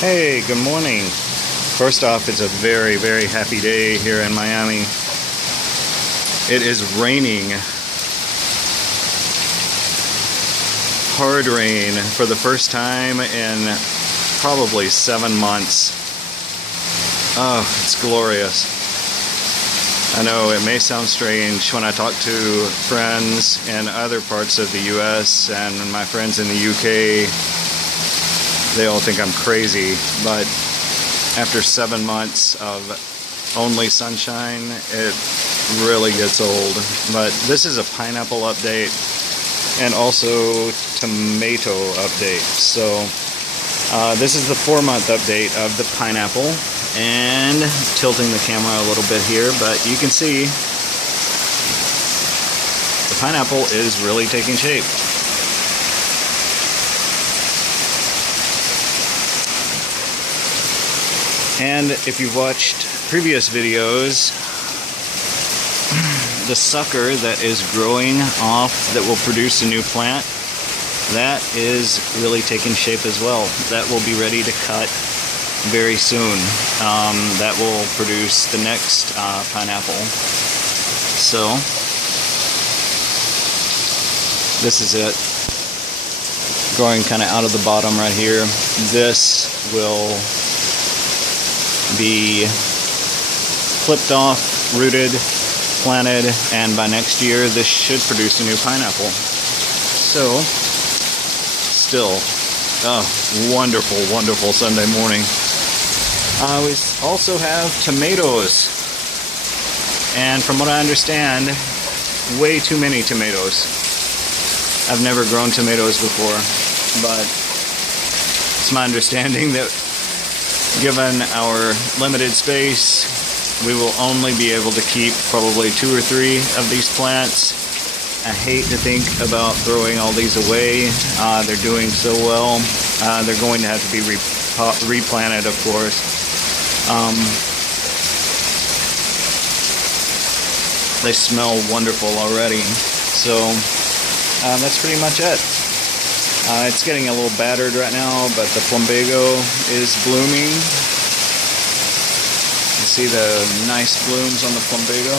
Hey, good morning. First off, it's a very, very happy day here in Miami. It is raining. Hard rain for the first time in probably 7 months. Oh, it's glorious. I know it may sound strange when I talk to friends in other parts of the US and my friends in the UK. They all think I'm crazy, but after 7 months of only sunshine, it really gets old. But this is a pineapple update and also tomato update. So this is the 4-month update of the pineapple, and tilting the camera a little bit here, but you can see the pineapple is really taking shape. And if you've watched previous videos, the sucker that is growing off that will produce a new plant, that is really taking shape as well. That will be ready to cut very soon. That will produce the next pineapple. So this is it, growing kind of out of the bottom right here. This will be clipped off, rooted, planted, and by next year this should produce a new pineapple. So, still, wonderful, wonderful Sunday morning. We also have tomatoes, and from what I understand, way too many tomatoes. I've never grown tomatoes before, but it's my understanding that given our limited space, we will only be able to keep probably 2 or 3 of these plants. I hate to think about throwing all these away. They're doing so well. They're going to have to be replanted, of course. They smell wonderful already. So that's pretty much it. It's getting a little battered right now, but the plumbago is blooming. You see the nice blooms on the plumbago.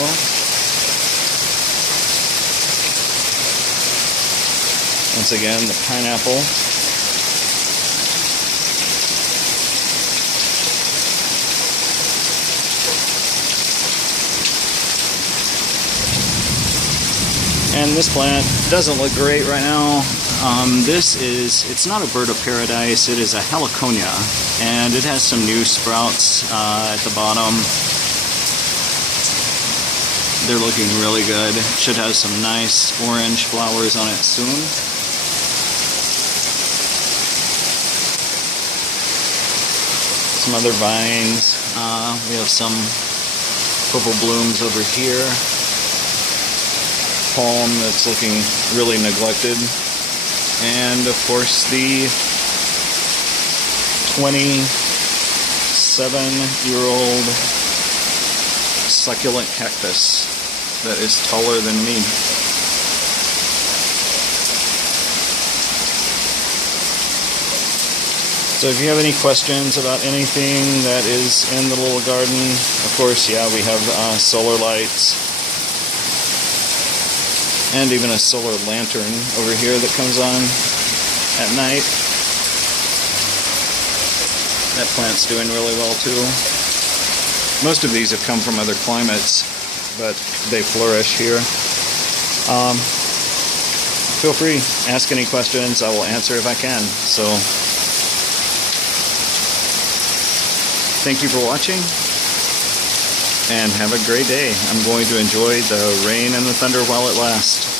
Once again, the pineapple. And this plant doesn't look great right now. It's not a bird of paradise, it is a heliconia, and it has some new sprouts at the bottom. They're looking really good. Should have some nice orange flowers on it soon. Some other vines. We have some purple blooms over here. Palm that's looking really neglected. And of course the 27-year-old succulent cactus that is taller than me. So if you have any questions about anything that is in the little garden, of course, yeah, we have solar lights. And even a solar lantern over here that comes on at night. That plant's doing really well too. Most of these have come from other climates, but they flourish here. Feel free, ask any questions. I will answer if I can. So, thank you for watching, and have a great day. I'm going to enjoy the rain and the thunder while it lasts.